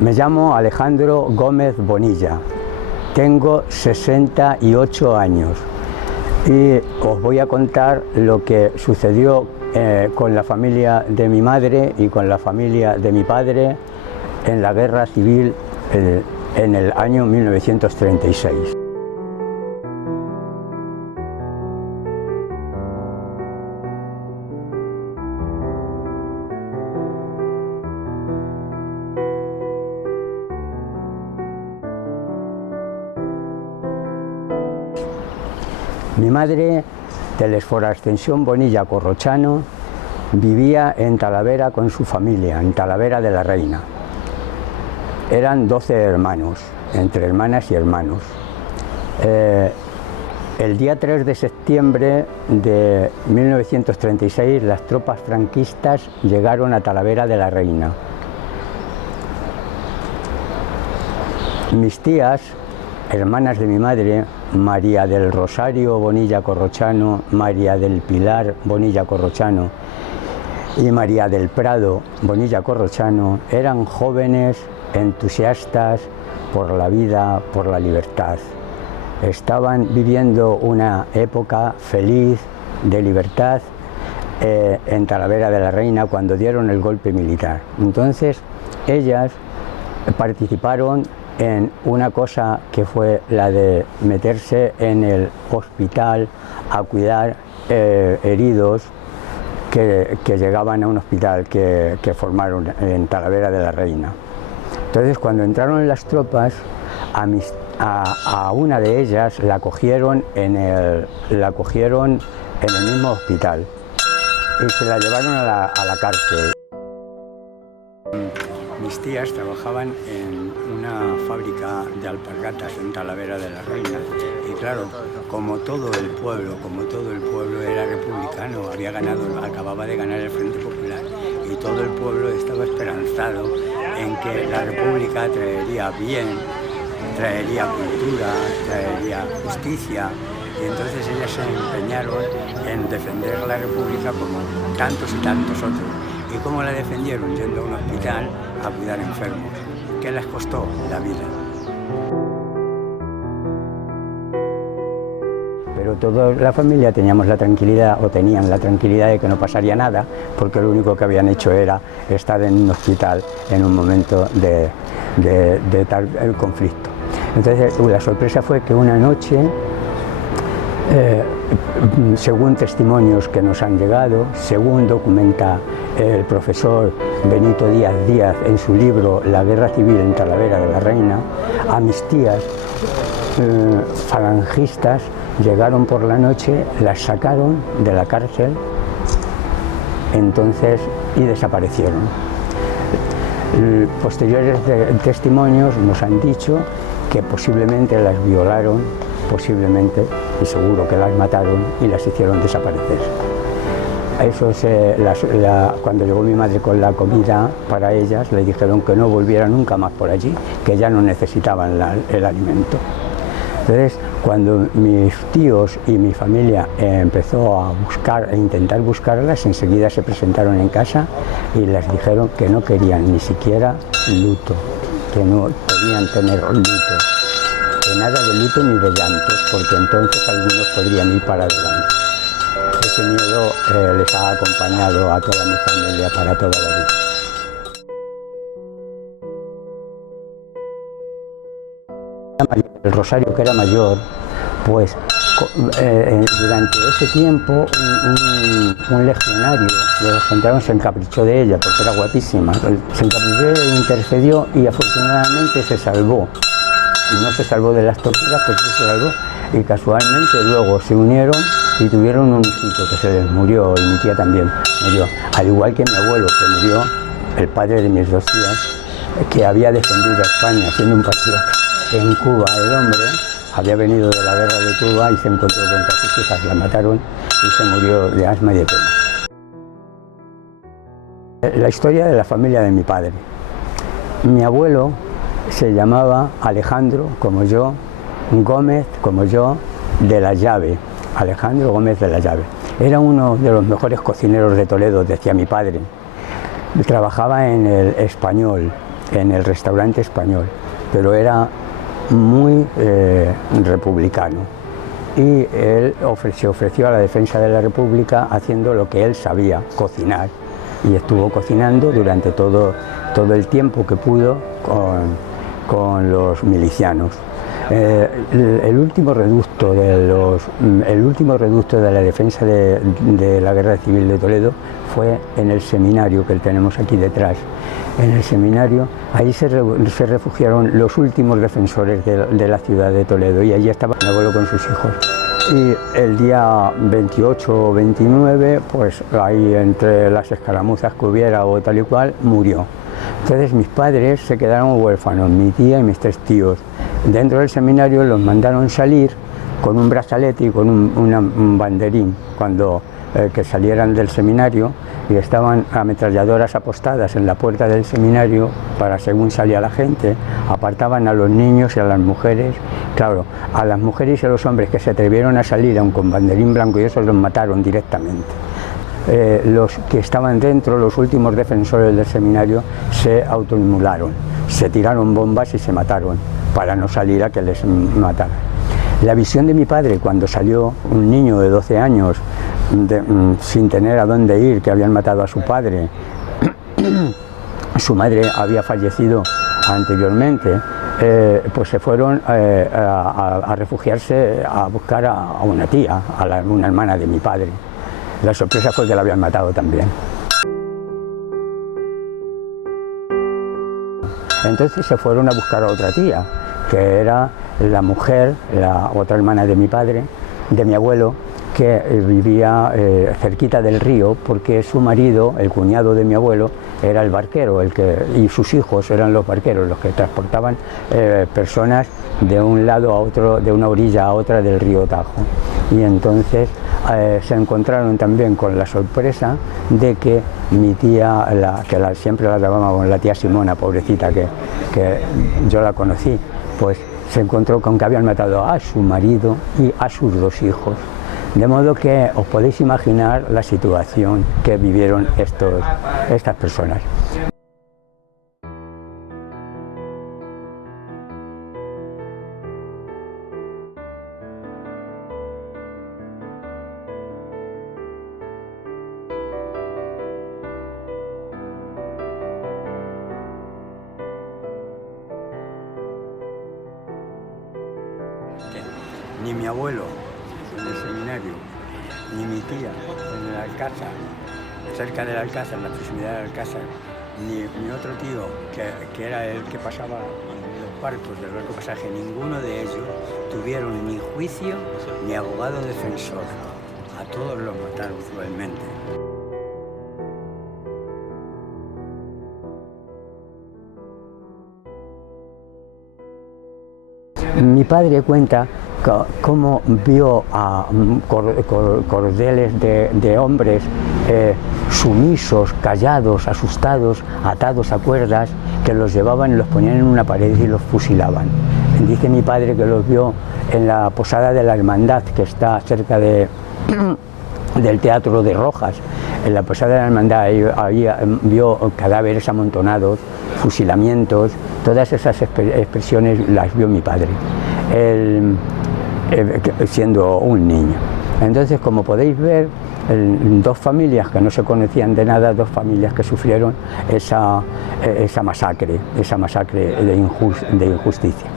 Me llamo Alejandro Gómez Bonilla, tengo 68 años y os voy a contar lo que sucedió con la familia de mi madre y con la familia de mi padre en la guerra civil en el año 1936. Mi madre, Telesfora Ascensión Bonilla Corrochano, vivía en Talavera con su familia, en Talavera de la Reina. Eran 12 hermanos, entre hermanas y hermanos. El día 3 de septiembre de 1936 las tropas franquistas llegaron a Talavera de la Reina. Mis tías, hermanas de mi madre, María del Rosario Bonilla Corrochano, María del Pilar Bonilla Corrochano y María del Prado Bonilla Corrochano, eran jóvenes entusiastas por la vida, por la libertad. Estaban viviendo una época feliz de libertad en Talavera de la Reina cuando dieron el golpe militar. Entonces ellas participaron en una cosa que fue la de meterse en el hospital a cuidar heridos que llegaban a un hospital que formaron en Talavera de la Reina. Entonces, cuando entraron en las tropas, a una de ellas la cogieron en el mismo hospital y se la llevaron a la cárcel. Mis tías trabajaban en una fábrica de alpargatas en Talavera de la Reina y claro, como todo el pueblo era republicano, acababa de ganar el Frente Popular y todo el pueblo estaba esperanzado en que la República traería bien, traería cultura, traería justicia, y entonces ellas se empeñaron en defender la República como tantos y tantos otros. ¿Y cómo la defendieron? Yendo a un hospital a cuidar enfermos. ¿Qué les costó? La vida. Pero toda la familia tenían la tranquilidad de que no pasaría nada, porque lo único que habían hecho era estar en un hospital en un momento de tal conflicto. Entonces la sorpresa fue que una noche, según testimonios que nos han llegado, según documenta el profesor Benito Díaz Díaz en su libro La Guerra Civil en Talavera de la Reina, a mis tías falangistas llegaron por la noche, las sacaron de la cárcel entonces y desaparecieron. Posteriores testimonios nos han dicho que posiblemente las violaron, posiblemente y seguro que las mataron y las hicieron desaparecer. Eso cuando llegó mi madre con la comida para ellas, le dijeron que no volviera nunca más por allí, que ya no necesitaban el alimento. Entonces, cuando mis tíos y mi familia empezó a intentar buscarlas, enseguida se presentaron en casa y les dijeron que no querían ni siquiera luto, que no podían tener luto, que nada de luto ni de llantos, porque entonces algunos podrían ir para adelante. Ese miedo les ha acompañado a toda mi familia para toda la vida. El Rosario, que era mayor, pues durante ese tiempo un legionario de los gendarmes se encaprichó de ella porque era guapísima. Se encaprichó e intercedió y afortunadamente se salvó. No se salvó de las torturas, pero sí se salvó. Y casualmente luego se unieron y tuvieron un hijito que se les murió, y mi tía también murió. Al igual que mi abuelo, que murió, el padre de mis dos tías, que había defendido a España siendo un patriota. En Cuba el hombre había venido de la guerra de Cuba y se encontró con que a sus hijas la mataron y se murió de asma y de pena. La historia de la familia de mi padre. Mi abuelo se llamaba Alejandro, como yo, Gómez, como yo, de la Llave. Alejandro Gómez de la Llave. Era uno de los mejores cocineros de Toledo, decía mi padre. Trabajaba en el Español en el restaurante español, pero era muy republicano. Y él se ofreció a la defensa de la República haciendo lo que él sabía, cocinar. Y estuvo cocinando durante todo el tiempo que pudo con los milicianos. El último reducto de la defensa de la Guerra Civil de Toledo fue en el seminario que tenemos aquí detrás. En el seminario, ahí se refugiaron los últimos defensores de la ciudad de Toledo, y allí estaba mi abuelo con sus hijos. Y el día 28 o 29, pues ahí entre las escaramuzas que hubiera o tal y cual, murió. Entonces mis padres se quedaron huérfanos, mi tía y mis 3 tíos. Dentro del seminario los mandaron salir con un brazalete y con un banderín cuando que salieran del seminario, y estaban ametralladoras apostadas en la puerta del seminario para, según salía la gente, apartaban a los niños y a las mujeres. Claro, a las mujeres y a los hombres que se atrevieron a salir aun con banderín blanco, y esos los mataron directamente. Los que estaban dentro, los últimos defensores del seminario, se autoinmolaron, se tiraron bombas y se mataron para no salir a que les mataran. La visión de mi padre cuando salió, un niño de 12 años, sin tener a dónde ir, que habían matado a su padre, su madre había fallecido anteriormente, pues se fueron a refugiarse, a buscar a una tía, una hermana de mi padre. La sorpresa fue que la habían matado también. Entonces se fueron a buscar a otra tía, que era la mujer, la otra hermana de mi padre, de mi abuelo, que vivía cerquita del río, porque su marido, el cuñado de mi abuelo, era el barquero, y sus hijos eran los barqueros, los que transportaban personas de un lado a otro, de una orilla a otra del río Tajo. Y entonces se encontraron también con la sorpresa de que mi tía, siempre la llamábamos la tía Simona, pobrecita, que yo la conocí, pues se encontró con que habían matado a su marido y a sus 2 hijos. De modo que os podéis imaginar la situación que vivieron estas personas. Ni mi abuelo en el seminario, ni mi tía en el Alcázar, cerca del Alcázar, en la proximidad del Alcázar, ni mi otro tío, que era el que pasaba los barcos del barco pasaje, ninguno de ellos tuvieron ni juicio ni abogado defensor. A todos los mataron cruelmente. Mi padre cuenta cómo vio a cordeles de hombres sumisos, callados, asustados, atados a cuerdas, que los llevaban, los ponían en una pared y los fusilaban. Dice mi padre que los vio en la posada de la Hermandad, que está cerca del Teatro de Rojas. En la posada de la Hermandad vio cadáveres amontonados, fusilamientos, todas esas expresiones las vio mi padre, siendo un niño. Entonces, como podéis ver, 2 familias que no se conocían de nada, 2 familias que sufrieron esa masacre de injusticia.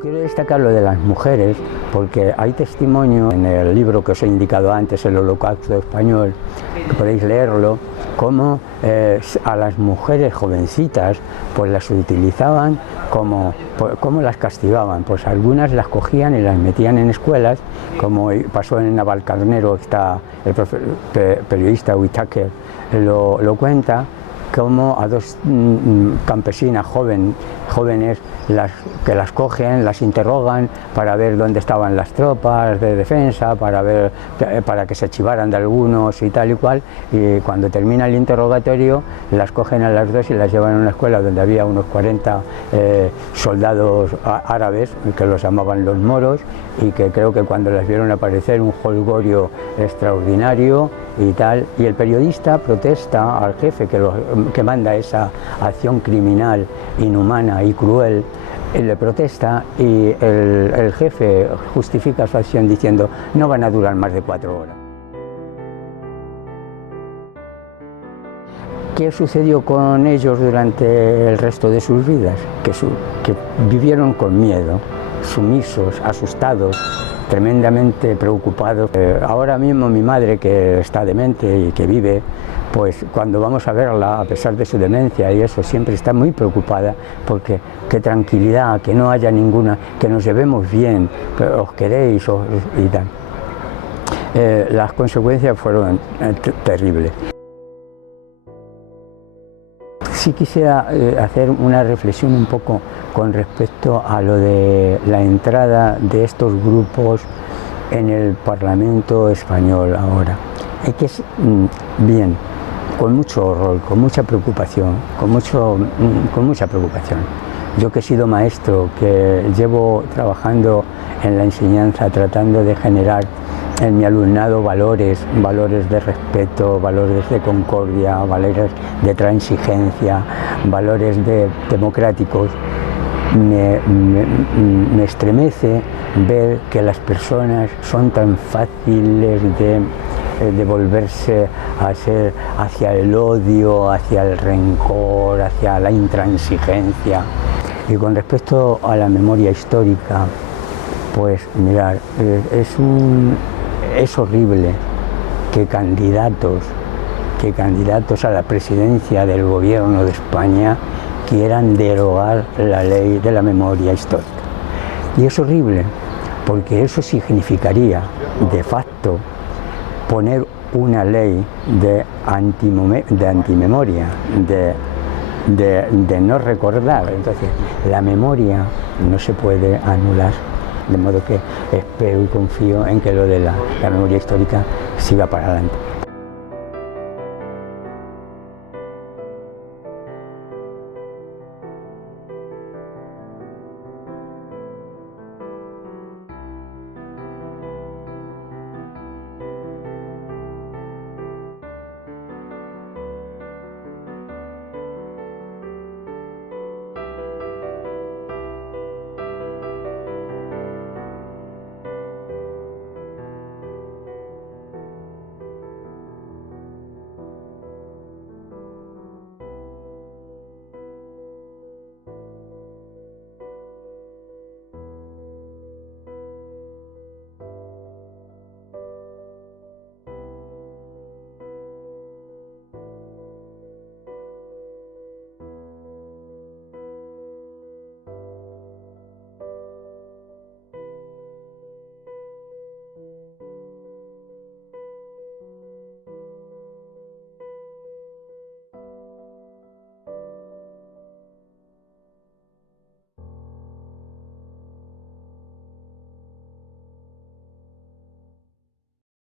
Quiero destacar lo de las mujeres, porque hay testimonio en el libro que os he indicado antes, El Holocausto Español, que podéis leerlo, cómo a las mujeres jovencitas pues las utilizaban cómo las castigaban. Pues algunas las cogían y las metían en escuelas, como pasó en Navalcarnero, está el periodista Whitaker lo cuenta, como a 2 campesinas jóvenes que las cogen, las interrogan para ver dónde estaban las tropas de defensa, para que se chivaran de algunos y tal y cual, y cuando termina el interrogatorio las cogen a las dos y las llevan a una escuela donde había unos 40 soldados árabes, que los llamaban los moros, y que creo que cuando las vieron aparecer un jolgorio extraordinario y tal, y el periodista protesta al jefe que manda esa acción criminal, inhumana y cruel, le protesta, y el jefe justifica su acción diciendo: no van a durar más de 4 horas. ¿Qué sucedió con ellos durante el resto de sus vidas? Que vivieron con miedo, sumisos, asustados, tremendamente preocupados. Ahora mismo mi madre, que está demente y que vive, pues cuando vamos a verla, a pesar de su demencia y eso, siempre está muy preocupada, porque qué tranquilidad, que no haya ninguna, que nos llevemos bien, que os queréis y tal. Las consecuencias fueron terribles. Sí quisiera hacer una reflexión un poco con respecto a lo de la entrada de estos grupos en el Parlamento español ahora. Es que es bien, con mucho horror, con mucha preocupación, con mucha preocupación. Yo que he sido maestro, que llevo trabajando en la enseñanza, tratando de generar en mi alumnado valores de respeto, valores de concordia, valores de transigencia, valores democráticos, me estremece ver que las personas son tan fáciles de volverse hacia el odio, hacia el rencor, hacia la intransigencia. Y con respecto a la memoria histórica, pues mirad, es horrible que candidatos a la presidencia del gobierno de España quieran derogar la ley de la memoria histórica. Y es horrible porque eso significaría de facto poner una ley de antimemoria, de no recordar. Entonces, la memoria no se puede anular, de modo que espero y confío en que lo de la memoria histórica siga para adelante.